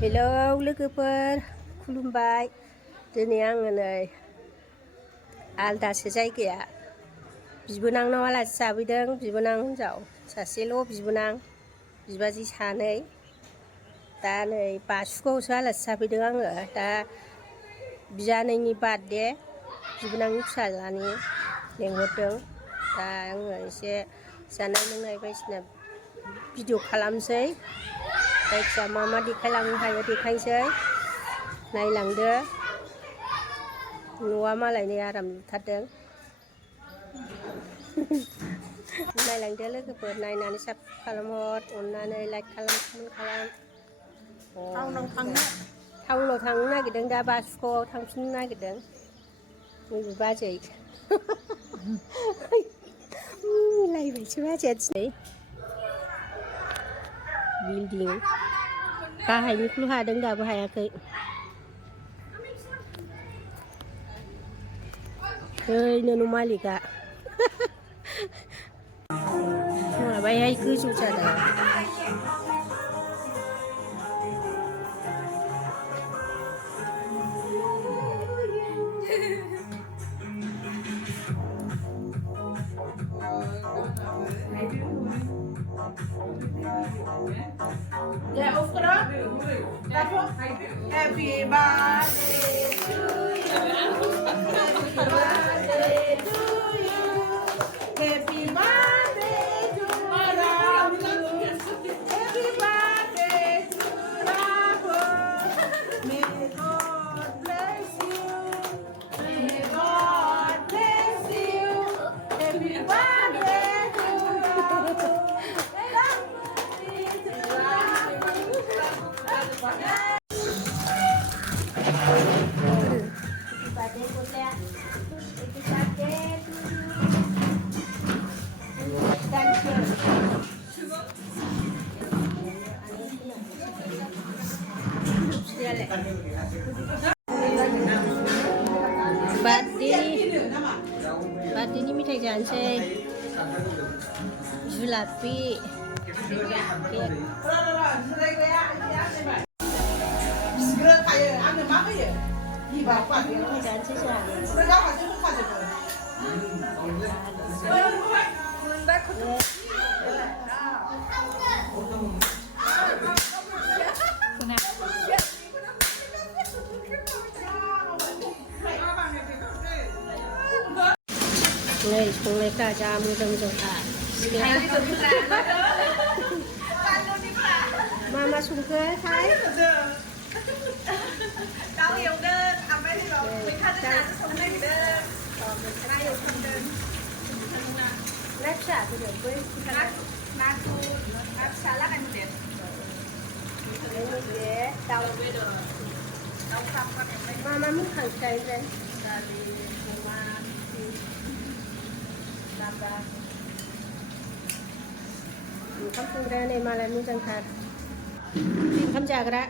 Hello लोगोफोर खुलुमबाय दिनै आङो नै आलदासो जायगाया बिबोनांनाव आलासि जाफैदों बिबोनां हिनजाव सासेल' बिबोनां बिबाजै सानै दा नै बासुगावआवसो आलासि जाफैदों आङो दा बियानैनि बार्थडे बिबोनांनि फिसाज्लानि लेंहरदों दा आङो एसे जानाय लोंनाय बायदिसिना भिडिअ खालामसै जायखिया मा देखायलांनो हायो देखायसै नायलांदो न'आ मालायनि आराम लुथारदों नायलांदो लोगोफोर नायनानै साबस्क्राइब खालामहर अननानै लाइक खालाम कमेन्ट खालाम टाउनाव थांनो नागिरदों दा बासुगावआव थांफिननो नागिरदों नैबे बाजै मिलायबायसो बाजैया दिनै बिल्डिं गाहायनिखौल' हादों दाबो हायाखै ओइनो न' मालिकआ माबाहाय गोजौ जादों Ja, aufgeräumt? Davor? Happy birthday to you. Happy birthday to you. Happy birthday to Rahul. Happy birthday to Rahul. May God bless you. May God bless you. Happy birthday to Rahul. Birthday मिठाई जानोसै जुलापि cake जानोसै नै संनायफ्रा जा मोजांखा मा संखोथाय दाउ एवदों ओमफ्राय मैथाजों नाजों संनो नागिरदों ना एवखांदों ना फिसा गोदो बै ना फिसा लागाय मोदेर दाउ बेदर दाउ फ्राम मा मोनखांसै दालि अमा लाब्रा ओंखाम संग्राया नै मालाय मोजांथार ओंखाम जाग्रा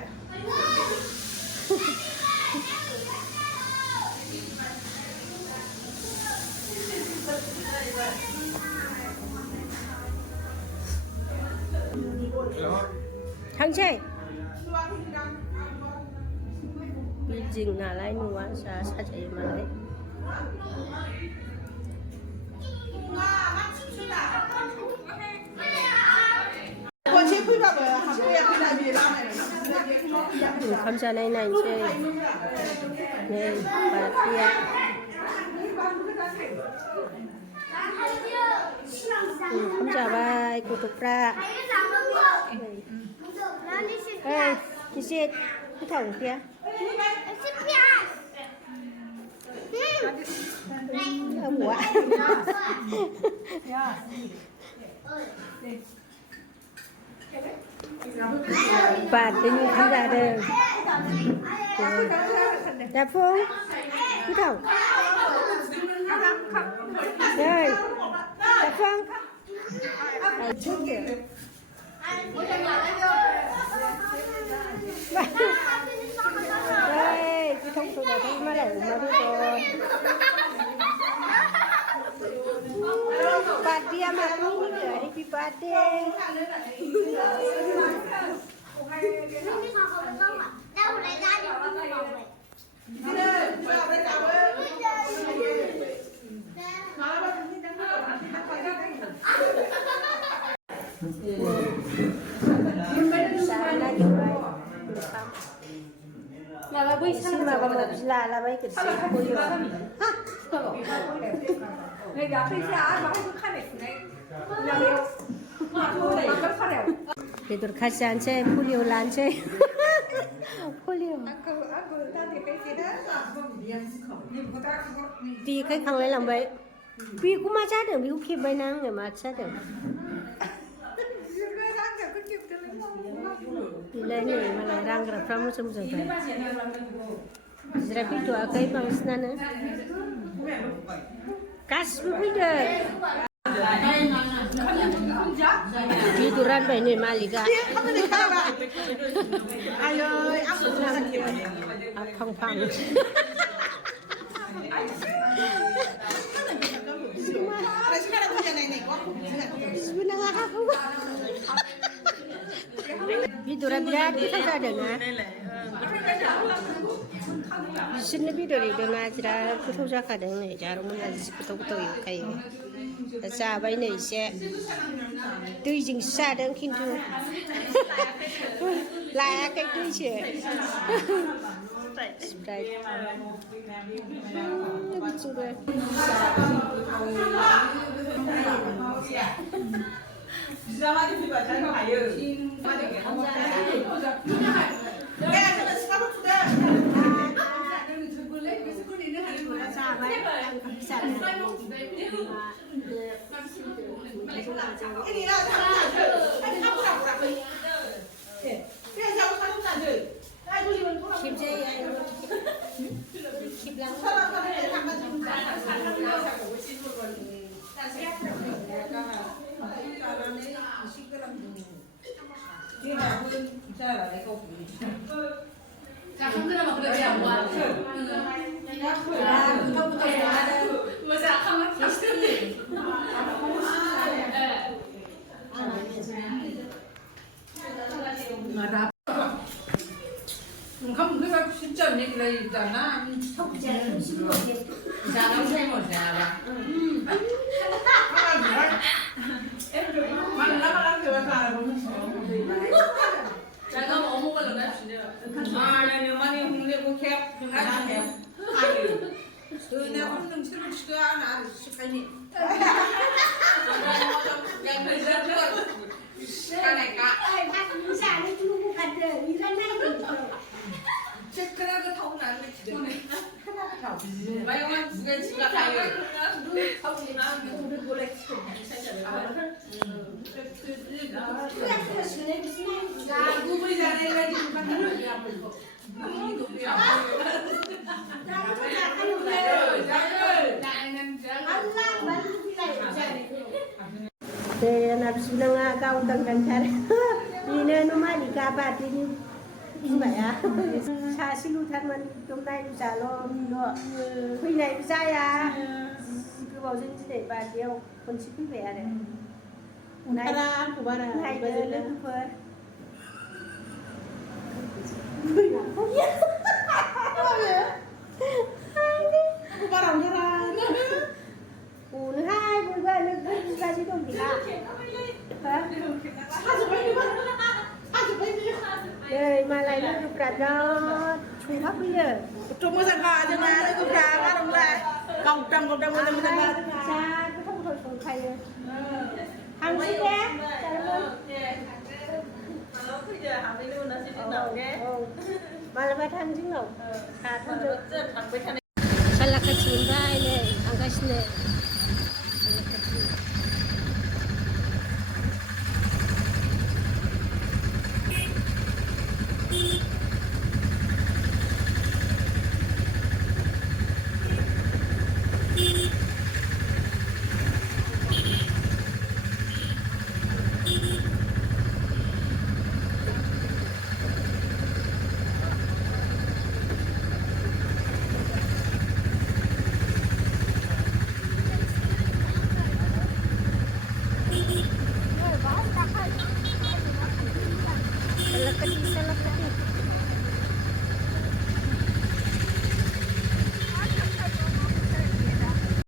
थांसै बिल्डिं नालाय न'आ जा साजायो मालाय ओंखाम जानाय नायनोसै नै बार्थडेआ ओंखाम जाबाय गथ'फ्रा ओइ एसे गोथाव ओंख्रिया औवा बार्थडेनि ओंखाम जादों दाफुं गोथाव नै दाफुं गोथाव जादों मालाय अमा बेदर बार्थडेआ मालानि होनो happy birthday 심마가 뭐 빌라라바이 그치 보여. 내 옆에 있어. 아, 막 카네. 그냥 막 카네. 얘들 같이 앉아 폴리오 란체. 폴리오. Đi khách không lấy làm vậy. Vì cũng mà chắc được, vì cũng khi bay năng người mà chắc được. Đi lên này mà lại răng gặp ra một trong rồi vậy. Giờ biết tụi cái bằng sna nữa. Cắt biết được. Đi tụi ran bảy này mà liga. Ai ơi, áp lực là gì vậy? Phong phong. Ada sih ada punya nenek gua. Sebenarnya aku. Biduran biar kita ada nggak? Di sini bidur itu najra kutu jaka dengan jarum najis kutu yuk kayu. Sahabat ini sih, tu jing sadang kintu. Layak itu sih. Sprite. Lucu deh. Selamat di baca kayu. Kita sekarang sudah. Ini lah kamu tak Dia jauh kamu tak ada. Kip je ya. Kip lang. Không cứ 진짜 얘기를 있잖아. 사람 세모잖아. 만나면 그거 다 보면서. 내가 뭐 먹을래 나 진짜. 아, 내 많이 홍대고 캡, 나 캡. 아유. 내가 혼자 싫어 싫어 안 시간이. 야, 그래서 시간에가. 체크라도 타고 나는데 기존에 하나도 타고 마이만 두개 지가 타요. 타고 나면 우리 볼에 나 누구이 잘해 가지고 만나는 게 아프고. Nafsu nang kau tangkan cari. Ini nama di kabar ini. Vậy à? Xa xí lưu thân mình hôm nay lưu xả lo nó khi này lưu sai à? Cứ bảo dân chỉ để bà điều còn chỉ quý vẻ này. Này của bà này hay giờ lên cứ phơi. Của bà đồng cho ra. Nó hai bữa gọi nó ra chỉ đồng gì à? Hả? Đây mà lại nó được đặt cho trung thấp bây giờ. Trung mới sang gà cho mà nó cũng ra cá đồng lại. Cộng trăm mới sang gà. Cha cứ không thôi không thay rồi. Hàng gì thế? Cha luôn. Nó bây giờ hàng đi luôn nó sẽ đi đầu ghé. Mà là phải thân chứ đâu. À thân được. Thằng với thằng Salah kecil baik, angkat sini. Salah kecil.